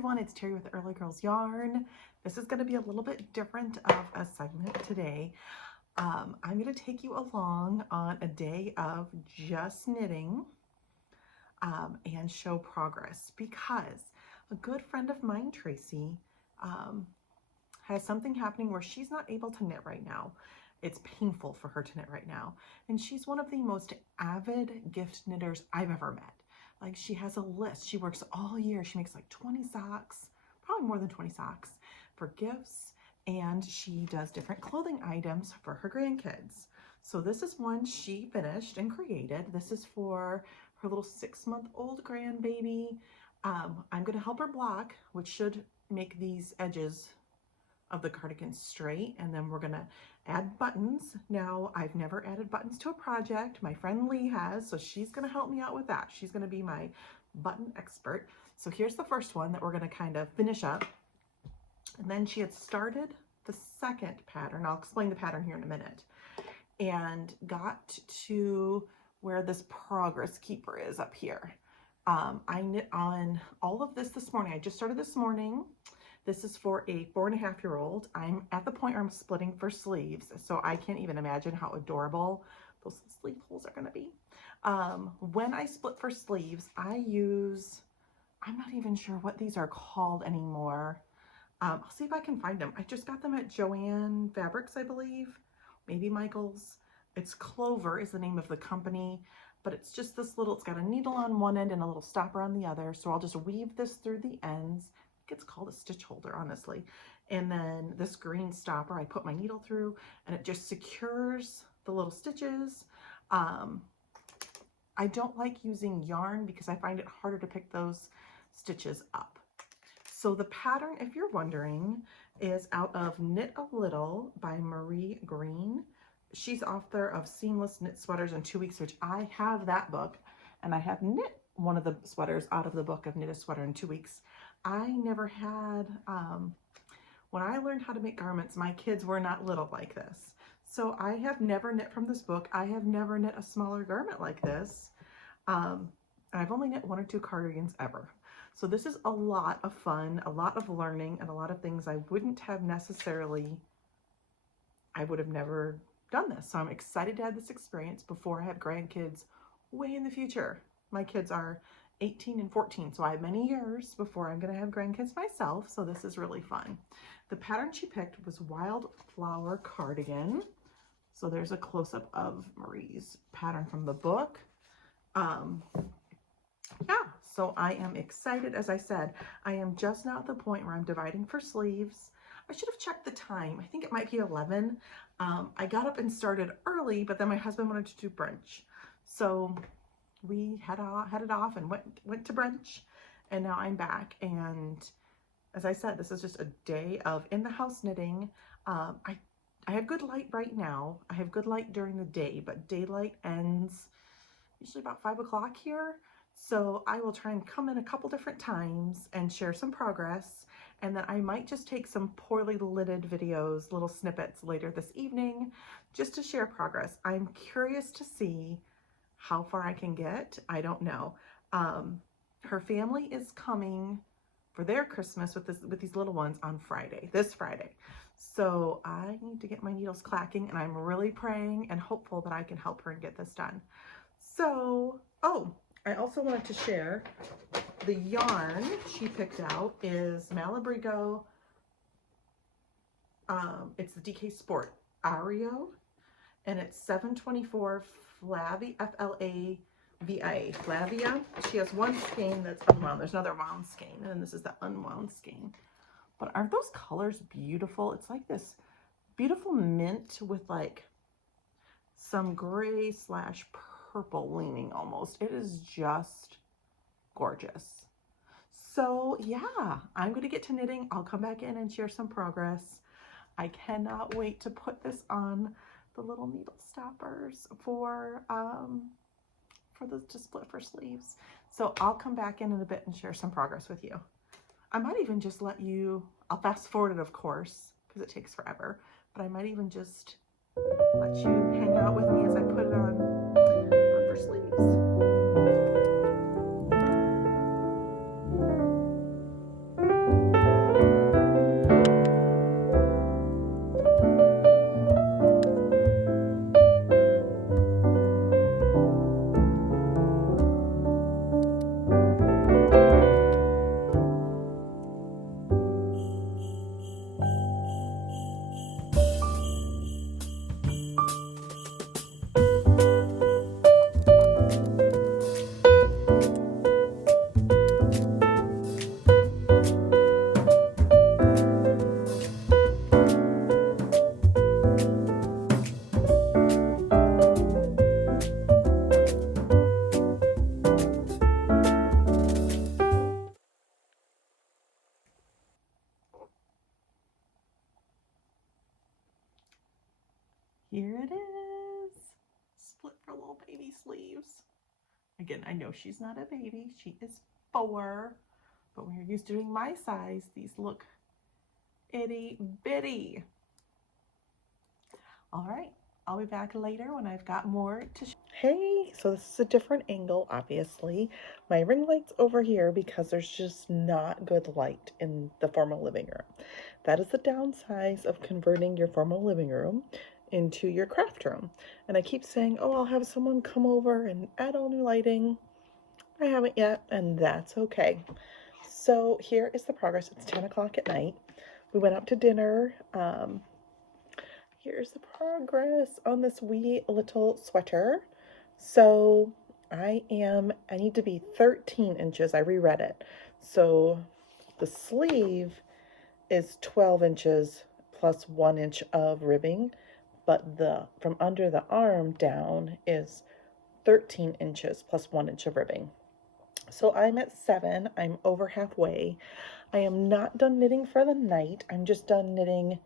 everyone, it's Terry with Early Girls Yarn. This is going to be a little bit different of a segment today. I'm going to take you along on a day of just knitting and show progress, because a good friend of mine, Tracy, has something happening where she's not able to knit right now. It's painful for her to knit right now, and she's one of the most avid gift knitters I've ever met. Like, she has a list. She works all year. She makes like 20 socks, probably more than 20 socks for gifts, and she does different clothing items for her grandkids. So this is one she finished and created. This is for her little 6-month-old grandbaby. I'm going to help her block, which should make these edges of the cardigan straight, and then we're going to add buttons. Now, I've never added buttons to a project. My friend Lee has, so she's going to help me out with that. She's going to be my button expert. So here's the first one that we're going to kind of finish up. And then she had started the second pattern. I'll explain the pattern here in a minute. And got to where this progress keeper is up here. I knit on all of this morning. I just started this morning. This is for a 4.5-year-old. I'm at the point where I'm splitting for sleeves, so I can't even imagine how adorable those sleeve holes are going to be. When I split for sleeves, I use, I'm not even sure what these are called anymore. I'll see if I can find them. I just got them at Joann Fabrics, I believe, maybe Michael's. It's Clover is the name of the company, but it's just this little, it's got a needle on one end and a little stopper on the other. So I'll just weave this through the ends. It's called a stitch holder, honestly. And then this green stopper, I put my needle through, and it just secures the little stitches. I don't like using yarn because I find it harder to pick those stitches up. So the pattern, if you're wondering, is out of Knit a Little by Marie Green. She's author of Seamless Knit Sweaters in 2 Weeks, which I have that book, and I have knit one of the sweaters out of the book of Knit a Sweater in 2 Weeks. I never had, when I learned how to make garments, my kids were not little like this. So I have never knit from this book. I have never knit a smaller garment like this. And I've only knit 1 or 2 cardigans ever. So this is a lot of fun, a lot of learning, and a lot of things I wouldn't have necessarily, I would have never done this. So I'm excited to have this experience before I have grandkids way in the future. My kids are 18 and 14, so I have many years before I'm going to have grandkids myself, so this is really fun. The pattern she picked was Wildflower Cardigan. So there's a close-up of Marie's pattern from the book. Yeah, so I am excited. As I said, I am just now at the point where I'm dividing for sleeves. I should have checked the time. I think it might be 11. I got up and started early, but then my husband wanted to do brunch. So we headed off and went to brunch, and now I'm back. And as I said, this is just a day of in-the-house knitting. I have good light right now. I have good light during the day, but daylight ends usually about 5 o'clock here. So I will try and come in a couple different times and share some progress. And then I might just take some poorly lidded videos, little snippets later this evening, just to share progress. I'm curious to see how far I can get. I don't know. Her family is coming for their Christmas with these little ones on Friday, this Friday. So I need to get my needles clacking, and I'm really praying and hopeful that I can help her and get this done. So, oh, I also wanted to share the yarn she picked out is Malibrigo. It's the DK Sport Ario, and it's 724 Flavia, F-L-A-V-I-A, Flavia. She has one skein that's unwound. There's another wound skein, and then this is the unwound skein. But aren't those colors beautiful? It's like this beautiful mint with like some gray / purple leaning almost. It is just gorgeous. So yeah, I'm going to get to knitting. I'll come back in and share some progress. I cannot wait to put this on the little needle stoppers for the to split for sleeves. So I'll come back in a bit and share some progress with you. I might even just let you, I'll fast forward it of course, because it takes forever, but I might even just let you hang out with me as I put it on for sleeves. little baby sleeves. Again, I know she's not a baby. She is 4. But when you're used to doing my size, these look itty bitty. All right, I'll be back later when I've got more to show. Hey, so this is a different angle, obviously. My ring light's over here because there's just not good light in the formal living room. That is the downside of converting your formal living room into your craft room. And I keep saying, oh, I'll have someone come over and add all new lighting. I haven't yet, and that's okay. So here is the progress. It's 10 o'clock at night. We went out to dinner. Here's the progress on this wee little sweater. So I need to be 13 inches. I reread it. So the sleeve is 12 inches plus 1 inch of ribbing, but from under the arm down is 13 inches plus 1 inch of ribbing. So I'm at 7. I'm over halfway. I am not done knitting for the night. I'm just done knitting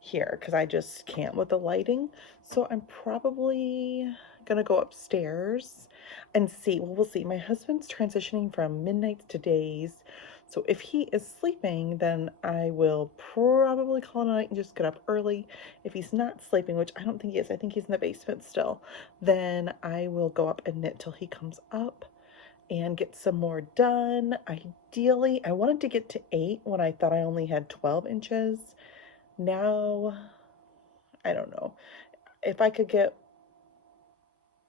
here because I just can't with the lighting. So I'm probably gonna go upstairs and see. Well, we'll see. My husband's transitioning from midnights to days. So if he is sleeping, then I will probably call it a night and just get up early. If he's not sleeping, which I don't think he is, I think he's in the basement still, then I will go up and knit till he comes up and get some more done. Ideally, I wanted to get to 8 when I thought I only had 12 inches. Now, I don't know. If I could get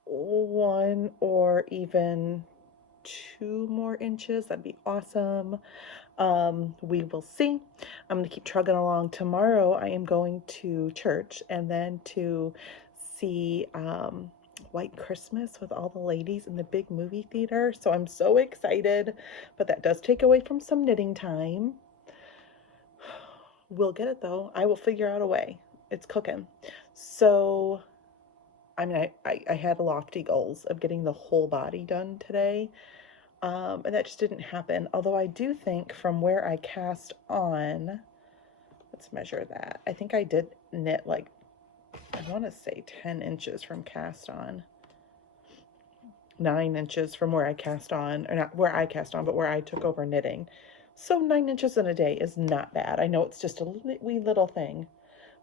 1 or even 2 more inches, that'd be awesome. We will see. I'm going to keep trugging along. Tomorrow, I am going to church and then to see White Christmas with all the ladies in the big movie theater. So I'm so excited, but that does take away from some knitting time. We'll get it though. I will figure out a way. It's cooking. So, I mean, I had lofty goals of getting the whole body done today. And that just didn't happen. Although I do think from where I cast on, let's measure that. I think I did knit like, I want to say 10 inches from cast on. 9 inches from where I cast on, or not where I cast on, but where I took over knitting. So 9 inches in a day is not bad. I know it's just a wee little thing,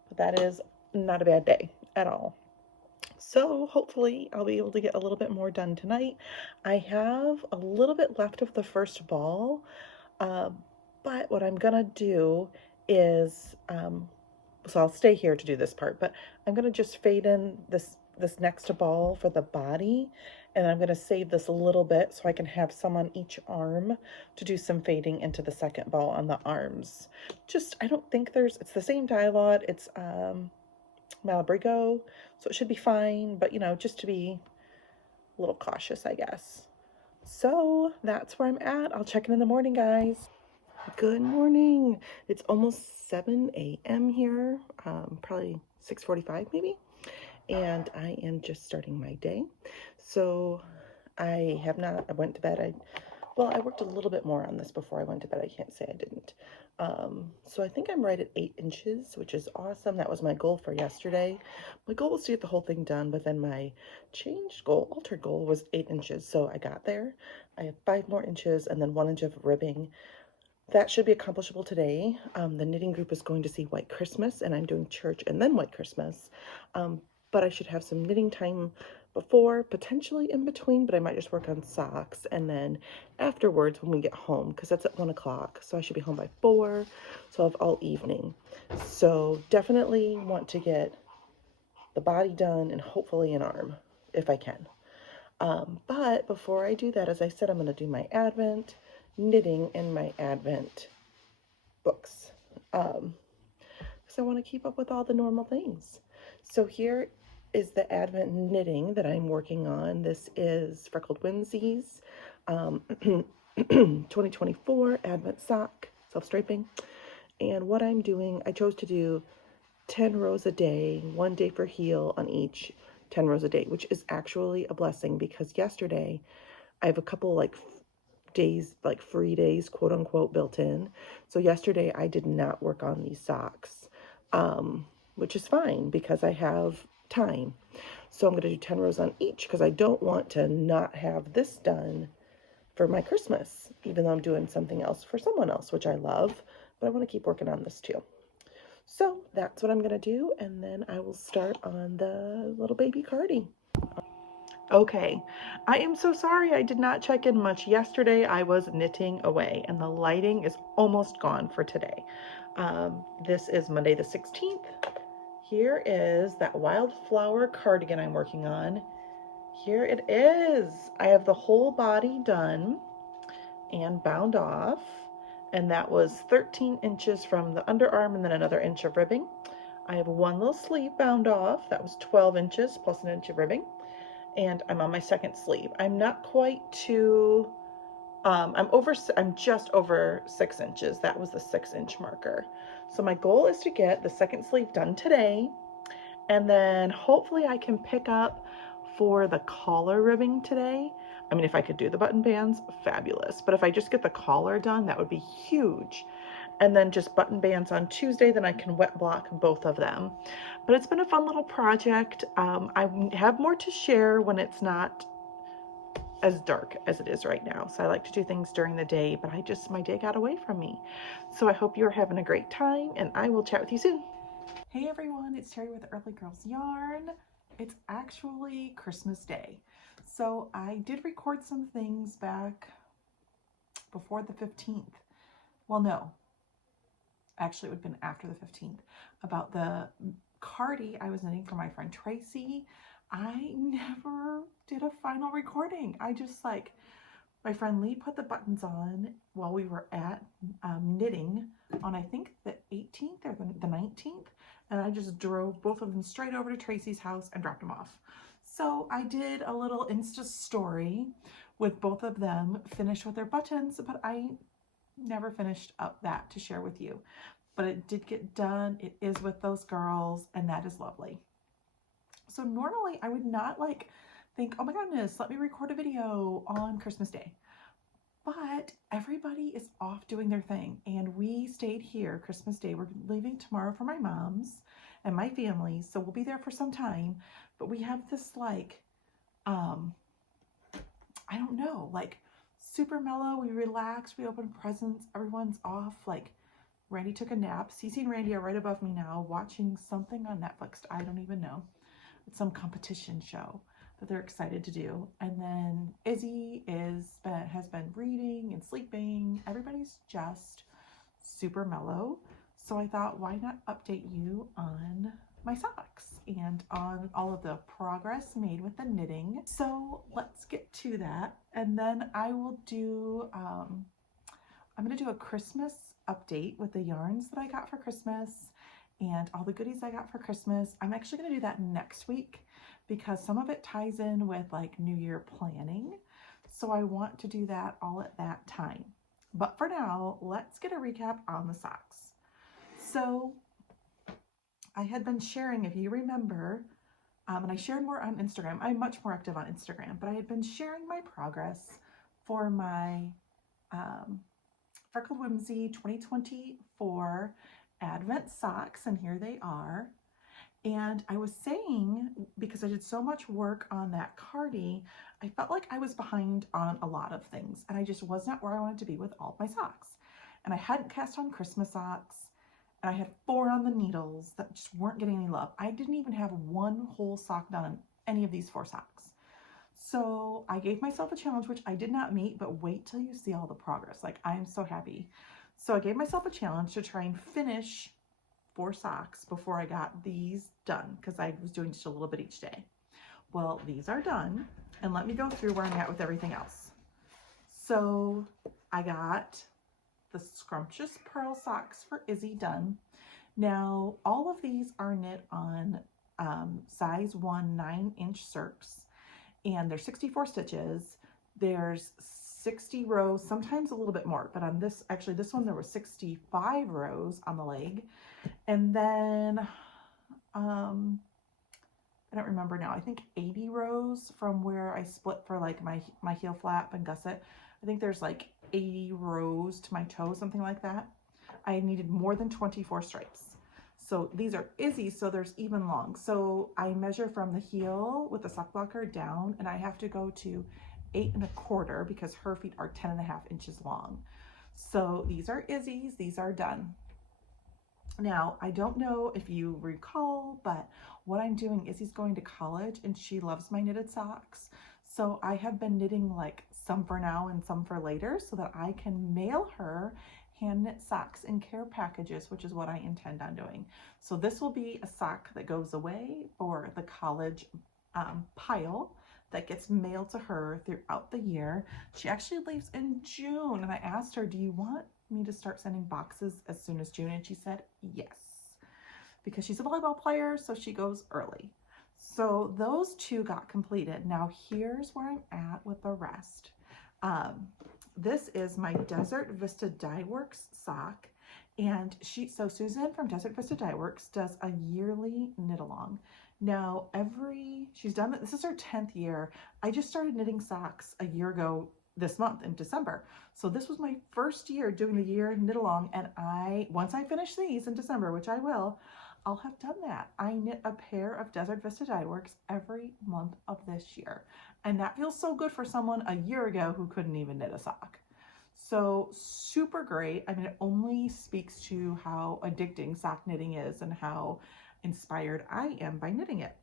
but that is not a bad day at all. So hopefully I'll be able to get a little bit more done tonight. I have a little bit left of the first ball, but what I'm gonna do is, so I'll stay here to do this part, but I'm gonna just fade in this next ball for the body, and I'm gonna save this a little bit so I can have some on each arm to do some fading into the second ball on the arms. I don't think it's the same dye lot. It's Malibrigo, so it should be fine, but you know, just to be a little cautious, I guess. So that's where I'm at. I'll check in the morning, guys. Good morning. It's almost 7 a.m. here, probably 6:45 maybe, and I am just starting my day. So I went to bed. I worked a little bit more on this before I went to bed. I can't say I didn't. So I think I'm right at 8 inches, which is awesome. That was my goal for yesterday. My goal was to get the whole thing done, but then my altered goal was 8 inches. So I got there. I have 5 more inches and then 1 inch of ribbing. That should be accomplishable today. The knitting group is going to see White Christmas, and I'm doing church and then White Christmas. But I should have some knitting time before, potentially in between, but I might just work on socks and then afterwards when we get home, because that's at 1 o'clock. So I should be home by 4, so I'll have all evening. So definitely want to get the body done and hopefully an arm if I can. But before I do that, as I said, I'm going to do my Advent knitting in my Advent books, because I want to keep up with all the normal things. So here is the Advent knitting that I'm working on. This is Freckled Whimsies 2024 Advent sock, self-striping. And what I'm doing, I chose to do 10 rows a day, 1 day for heel on each 10 rows a day, which is actually a blessing because yesterday I have a couple days, like free days, quote unquote, built in. So yesterday I did not work on these socks, which is fine because I have time. So I'm going to do 10 rows on each because I don't want to not have this done for my Christmas, even though I'm doing something else for someone else, which I love, but I want to keep working on this too. So that's what I'm going to do, and then I will start on the little baby cardie. Okay, I am so sorry I did not check in much yesterday. I was knitting away, and the lighting is almost gone for today. This is Monday the 16th. Here is that wildflower cardigan I'm working on. Here it is. I have the whole body done and bound off, and that was 13 inches from the underarm and then another inch of ribbing. I have one little sleeve bound off. That was 12 inches plus an inch of ribbing, and I'm on my second sleeve. I'm not quite to, I'm just over 6 inches. That was the 6-inch marker. So my goal is to get the second sleeve done today, and then hopefully I can pick up for the collar ribbing today. I mean, if I could do the button bands, fabulous. But if I just get the collar done, that would be huge. And then just button bands on Tuesday, then I can wet block both of them. But it's been a fun little project. I have more to share when it's not as dark as it is right now. So I like to do things during the day, but my day got away from me. So I hope you're having a great time, and I will chat with you soon. Hey everyone, it's Terry with Early Girls Yarn. It's actually Christmas Day. So I did record some things back before the 15th. Well, no, actually it would have been after the 15th, about the cardie I was knitting for my friend Tracy. I never did a final recording. My friend Lee put the buttons on while we were at knitting on, I think, the 18th or the 19th, and I just drove both of them straight over to Tracy's house and dropped them off. So I did a little Insta story with both of them finished with their buttons, but I never finished up that to share with you. But it did get done. It is with those girls, and that is lovely. So normally I would not think, oh my goodness, let me record a video on Christmas Day. But everybody is off doing their thing, and we stayed here Christmas Day. We're leaving tomorrow for my mom's and my family, so we'll be there for some time. But we have this I don't know, super mellow. We relax, we open presents, everyone's off. Randy took a nap. Cece and Randy are right above me now watching something on Netflix. I don't even know. It's some competition show that they're excited to do. And then Izzy has been reading and sleeping. Everybody's just super mellow. So I thought, why not update you on my socks and on all of the progress made with the knitting. So let's get to that. And then I will do, I'm going to do a Christmas update with the yarns that I got for Christmas and all the goodies I got for Christmas. I'm actually going to do that next week because some of it ties in with New Year planning. So I want to do that all at that time. But for now, let's get a recap on the socks. So I had been sharing, if you remember, and I shared more on Instagram. I'm much more active on Instagram, but I had been sharing my progress for my Freckled Whimsy 2024 Advent socks, and here they are. And I was saying, because I did so much work on that cardie, I felt like I was behind on a lot of things, and I just was not where I wanted to be with all of my socks. And I hadn't cast on Christmas socks, and I had 4 on the needles that just weren't getting any love. I didn't even have one whole sock done on any of these 4 socks. So I gave myself a challenge, which I did not meet, but wait till you see all the progress. I am so happy. So I gave myself a challenge to try and finish 4 socks before I got these done, because I was doing just a little bit each day. Well, these are done, and let me go through where I'm at with everything else. So I got the Scrumptious Pearl socks for Izzy done. Now, all of these are knit on size 1 9-inch circs, and there's 64 stitches. There's 60 rows, sometimes a little bit more, but on this one there was 65 rows on the leg. And then I don't remember now, I think 80 rows from where I split for my heel flap and gusset. I think there's 80 rows to my toe, something like that. I needed more than 24 stripes. So these are Izzy's, so there's even long. So I measure from the heel with the sock blocker down, and I have to go to 8 1/4 because her feet are 10 1/2 inches long. So these are Izzy's, these are done. Now, I don't know if you recall, but what I'm doing, Izzy's going to college and she loves my knitted socks. So I have been knitting like some for now and some for later so that I can mail her hand knit socks in care packages, which is what I intend on doing. So this will be a sock that goes away for the college pile that gets mailed to her throughout the year. She actually leaves in June, and I asked her, do you want me to start sending boxes as soon as June? And she said yes, because she's a volleyball player, so she goes early. So those two got completed. Now here's where I'm at with the rest. This is my Desert Vista Dye Works sock, and so Susan from Desert Vista Dye Works does a yearly knit along. Now she's done it, this is her 10th year. I just started knitting socks a year ago this month in December. So this was my first year doing the year knit along, and once I finish these in December, which I will, I'll have done that. I knit a pair of Desert Vista Dye Works every month of this year. And that feels so good for someone a year ago who couldn't even knit a sock. So super great. I mean, it only speaks to how addicting sock knitting is and how inspired I am by knitting it.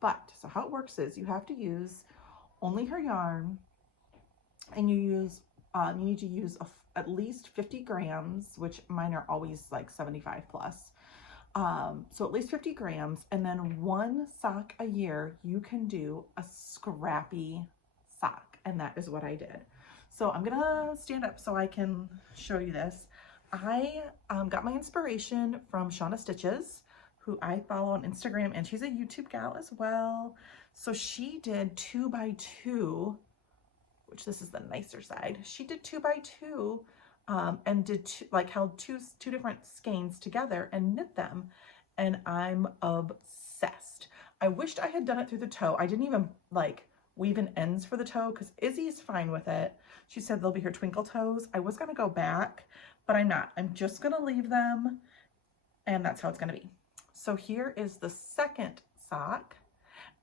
But so how it works is you have to use only her yarn, and you need to use at least 50 grams, which mine are always like 75 plus. So at least 50 grams, and then one sock a year you can do a scrappy sock, and that is what I did. So I'm gonna stand up so I can show you this. I got my inspiration from Shauna Stitches, who I follow on Instagram, and she's a YouTube gal as well. So she did 2x2, which this is the nicer side. She did 2x2 and did held two different skeins together and knit them, and I'm obsessed. I wished I had done it through the toe. I didn't even like weave in ends for the toe because Izzy's fine with it. She said they'll be her twinkle toes. I was gonna go back, but I'm not. I'm just gonna leave them, and that's how it's gonna be. So here is the second sock,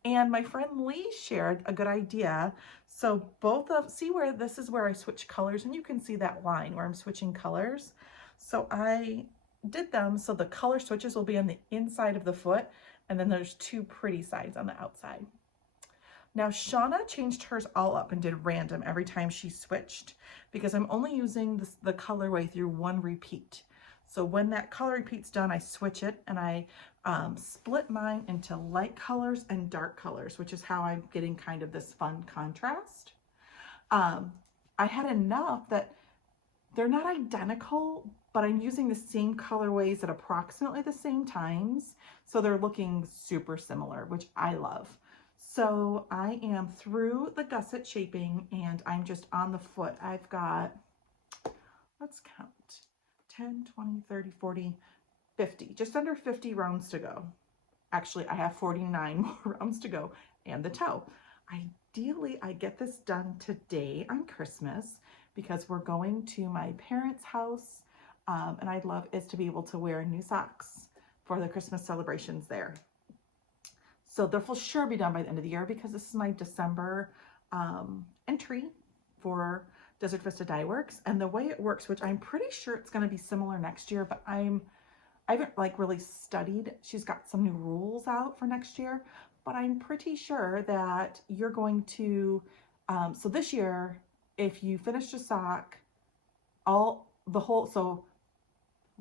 and my friend Lee shared a good idea. So see where this is where I switch colors, and you can see that line where I'm switching colors. So I did them so the color switches will be on the inside of the foot, and then there's two pretty sides on the outside. Now Shauna changed hers all up and did random every time she switched, because I'm only using the colorway through one repeat. So when that color repeat's done, I switch it, and I split mine into light colors and dark colors, which is how I'm getting kind of this fun contrast. I had enough that they're not identical, but I'm using the same colorways at approximately the same times. So they're looking super similar, which I love. So I am through the gusset shaping, and I'm just on the foot. I've got, let's count, 10, 20, 30, 40, 50, just under 50 rounds to go. Actually, I have 49 more rounds to go, and the toe. Ideally, I get this done today on Christmas because we're going to my parents' house, and I'd love is to be able to wear new socks for the Christmas celebrations there. So they'll for sure be done by the end of the year, because this is my December entry for Desert Vista Dye Works. And the way it works, which I'm pretty sure it's going to be similar next year, but I haven't like really studied. She's got some new rules out for next year, but I'm pretty sure that you're going to, so this year, if you finished a sock, so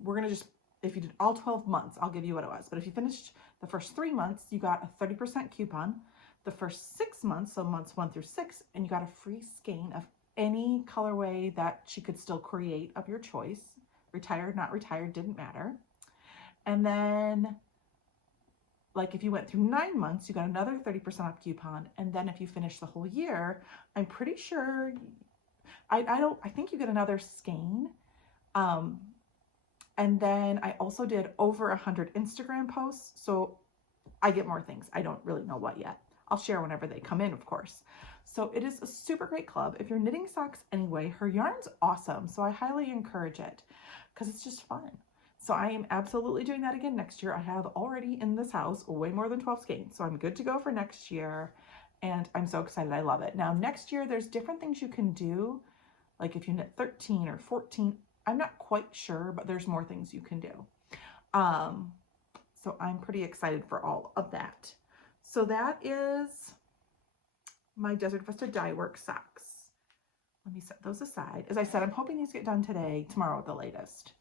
we're going to just, if you did all 12 months, I'll give you what it was. But if you finished the first 3 months, you got a 30% coupon. The first 6 months, so months 1 through 6, and you got a free skein of any colorway that she could still create of your choice. Retired, not retired, didn't matter. And then, like if you went through 9 months, you got another 30% off coupon. And then if you finish the whole year, I'm pretty sure, I think you get another skein. And then I also did over 100 Instagram posts, so I get more things. I don't really know what yet. I'll share whenever they come in, of course. So it is a super great club. If you're knitting socks anyway, her yarn's awesome, so I highly encourage it because it's just fun. So I am absolutely doing that again next year. I have already in this house way more than 12 skeins, so I'm good to go for next year, and I'm so excited. I love it. Now next year there's different things you can do, like if you knit 13 or 14, I'm not quite sure, but there's more things you can do. So I'm pretty excited for all of that. So that is my Desert Vista dye work socks. Let me set those aside. As I said, I'm hoping these get done today, tomorrow at the latest.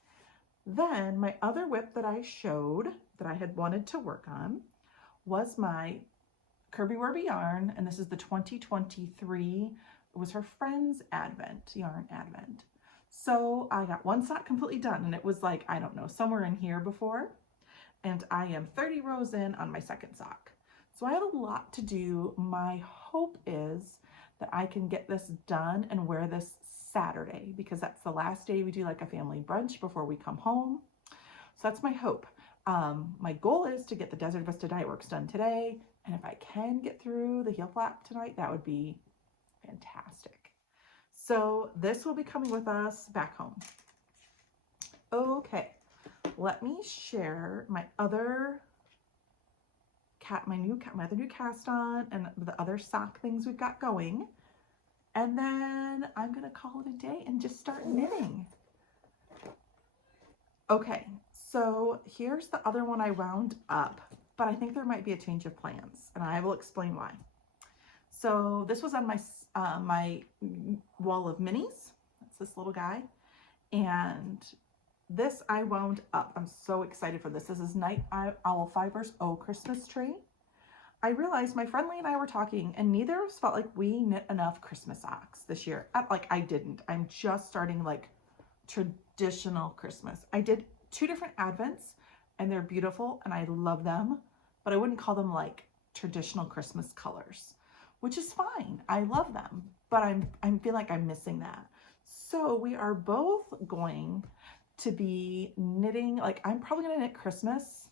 Then my other whip that I showed that I had wanted to work on was my Kirby Werby yarn, and this is the 2023. It was her friend's yarn advent. So I got one sock completely done, and it was like, I don't know, somewhere in here before, and I am 30 rows in on my second sock. So I have a lot to do. My hope is that I can get this done and wear this Saturday, because that's the last day we do like a family brunch before we come home. So that's my hope. My goal is to get the Desert Vista dye works done today, and if I can get through the heel flap tonight, that would be fantastic. So this will be coming with us back home. Okay, let me share my other my other new cast on and the other sock things we've got going. And then I'm gonna call it a day and just start knitting. Okay, so here's the other one I wound up, but I think there might be a change of plans, and I will explain why. So this was on my my wall of minis. That's this little guy, and this I wound up. I'm so excited for this. This is Night Owl Fibers Oh Christmas Tree. I realized my friend Lee and I were talking, and neither of us felt like we knit enough Christmas socks this year. Like I didn't. I'm just starting like traditional Christmas. I did 2 different advents, and they're beautiful and I love them, but I wouldn't call them like traditional Christmas colors, which is fine. I love them, but I feel like I'm missing that. So we are both going to be knitting, like I'm probably gonna knit Christmas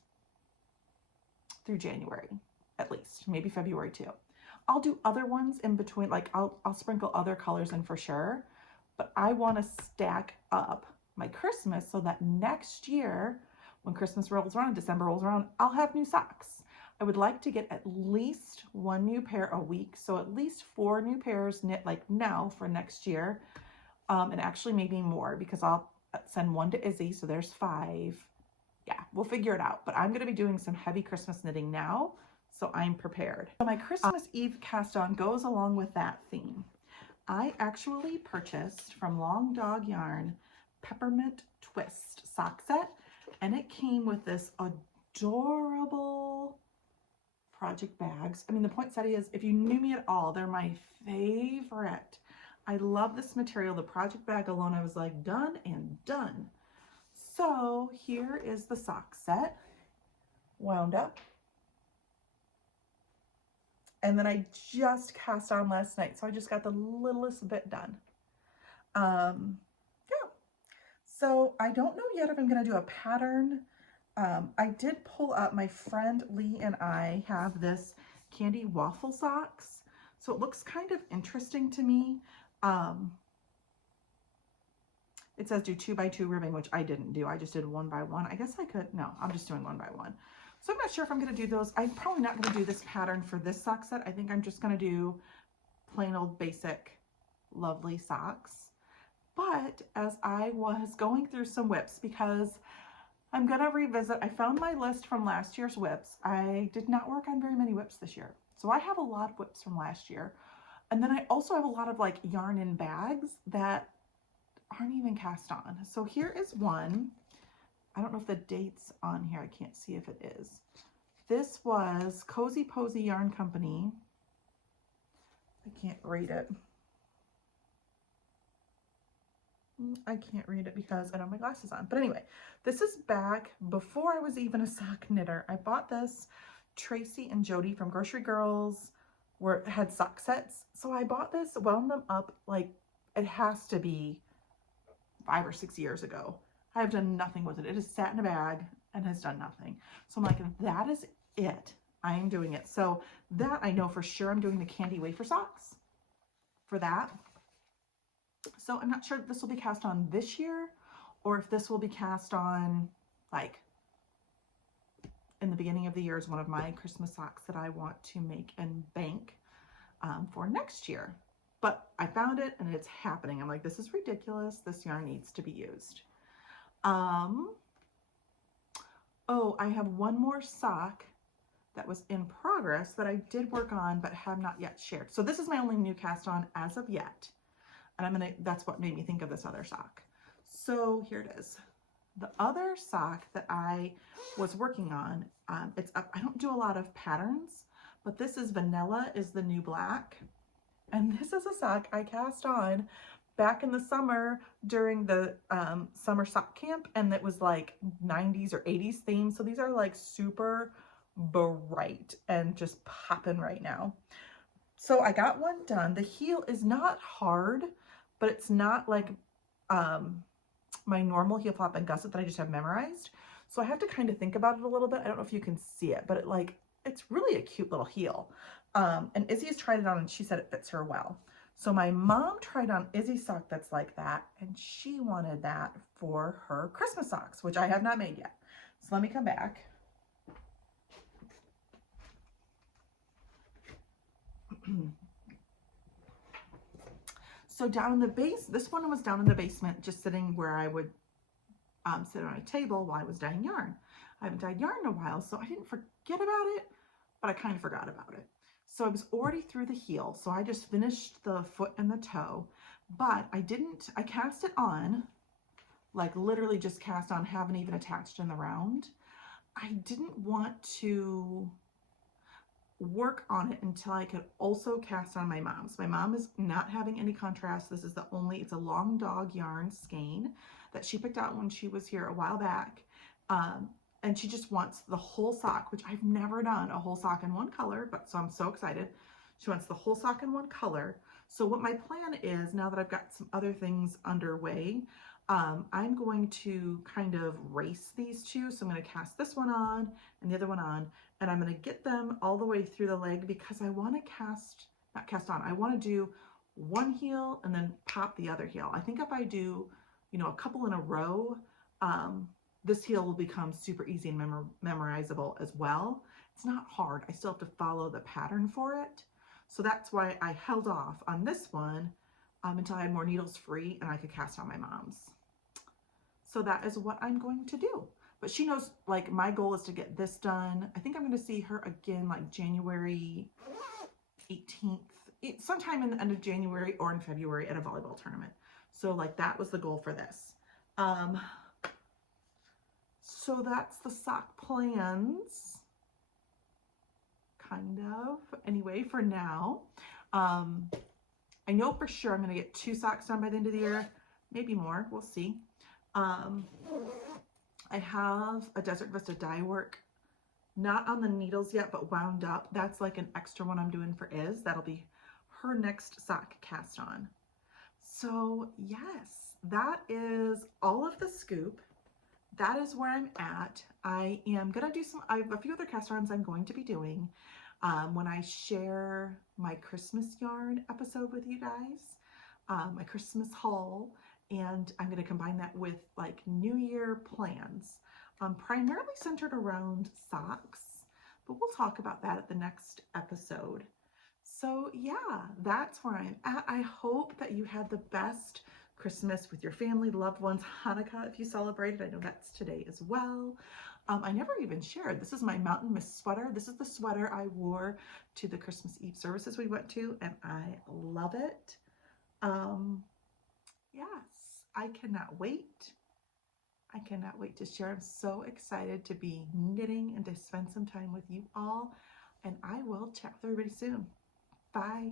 through January, at least, maybe February too. I'll do other ones in between, like I'll sprinkle other colors in for sure, but I want to stack up my Christmas so that next year when Christmas rolls around, December rolls around, I'll have new socks. I would like to get at least 1 new pair a week, so at least 4 new pairs knit like now for next year, and actually maybe more, because I'll send 1 to Izzy, so there's 5. Yeah, we'll figure it out, but I'm going to be doing some heavy Christmas knitting now, so I'm prepared. So my Christmas Eve cast on goes along with that theme. I actually purchased from Long Dog Yarn Peppermint Twist sock set, and it came with this adorable project bags. I mean, the poinsettia is, if you knew me at all, they're my favorite. I love this material. The project bag alone, I was like, done and done. So here is the sock set wound up. And then I just cast on last night, so I just got the littlest bit done. Yeah. So I don't know yet if I'm going to do a pattern. I did pull up, my friend Lee and I have this candy waffle socks. So it looks kind of interesting to me. It says do 2x2 ribbing, which I didn't do. I just did 1x1. I guess I could, no, I'm just doing 1x1. So I'm not sure if I'm going to do those. I'm probably not going to do this pattern for this sock set. I think I'm just going to do plain old basic lovely socks. But as I was going through some whips, because I'm going to revisit, I found my list from last year's whips. I did not work on very many whips this year. So I have a lot of whips from last year. And then I also have a lot of like yarn in bags that aren't even cast on. So here is one. I don't know if the date's on here. I can't see if it is. This was Cozy Posy Yarn Company. I can't read it. I can't read it because I don't have my glasses on. But anyway, this is back before I was even a sock knitter. I bought this. Tracy and Jody from Grocery Girls had sock sets. So I bought this, wound them up, like it has to be 5 or 6 years ago. I have done nothing with it. It has sat in a bag and has done nothing. So I'm like, that is it. I am doing it. So that I know for sure I'm doing the candy wafer socks for that. So I'm not sure if this will be cast on this year or if this will be cast on like in the beginning of the year is one of my Christmas socks that I want to make and bank for next year. But I found it and it's happening. I'm like, this is ridiculous. This yarn needs to be used. Oh, I have one more sock that was in progress that I did work on but have not yet shared. So this is my only new cast on as of yet. And that's what made me think of this other sock. So here it is. The other sock that I was working on, it's up. I don't do a lot of patterns, but this is Vanilla is the New Black. And this is a sock I cast on back in the summer during the summer sock camp, and it was like 90s or 80s theme. So these are like super bright and just popping right now. So I got one done. The heel is not hard, but it's not like my normal heel flap and gusset that I just have memorized. So I have to kind of think about it a little bit. I don't know if you can see it, but it's really a cute little heel. And Izzy has tried it on and she said it fits her well. So my mom tried on Izzy's sock that's like that, and she wanted that for her Christmas socks, which I have not made yet. So let me come back. So down in the base, this one was down in the basement, just sitting where I would sit on a table while I was dyeing yarn. I haven't dyed yarn in a while, so I didn't forget about it, but I kind of forgot about it. So I was already through the heel, so I just finished the foot and the toe, but I cast it on, like literally just cast on, haven't even attached in the round. I didn't want to work on it until I could also cast on my mom's. My mom is not having any contrast. This is it's a long dog yarn skein that she picked out when she was here a while back. And she just wants the whole sock, which I've never done a whole sock in one color, so I'm so excited. She wants the whole sock in one color. So what my plan is, now that I've got some other things underway, I'm going to kind of race these two. So I'm going to cast this one on and the other one on, and I'm going to get them all the way through the leg because I want to I want to do one heel and then pop the other heel. I think if I do, a couple in a row, this heel will become super easy and memorizable as well. It's not hard. I still have to follow the pattern for it. So that's why I held off on this one until I had more needles free and I could cast on my mom's. So that is what I'm going to do. But she knows, like, my goal is to get this done. I think I'm going to see her again like January 18th, sometime in the end of January or in February at a volleyball tournament. So like that was the goal for this. So that's the sock plans, kind of, anyway, for now. I know for sure I'm going to get 2 socks done by the end of the year, maybe more, we'll see. I have a Desert Vista dye work, not on the needles yet, but wound up. That's like an extra one I'm doing for Iz. That'll be her next sock cast on. So yes, that is all of the scoop. That is where I'm at. I am gonna do I have a few other cast ons I'm going to be doing when I share my Christmas yarn episode with you guys, my Christmas haul, and I'm gonna combine that with like New Year plans, primarily centered around socks, but we'll talk about that at the next episode. So yeah, that's where I'm at. I hope that you had the best Christmas with your family, loved ones, Hanukkah if you celebrated. I know that's today as well. I never even shared. This is my Mountain Mist sweater. This is the sweater I wore to the Christmas Eve services we went to, and I love it. Yes, I cannot wait. I cannot wait to share. I'm so excited to be knitting and to spend some time with you all, and I will chat with everybody soon. Bye.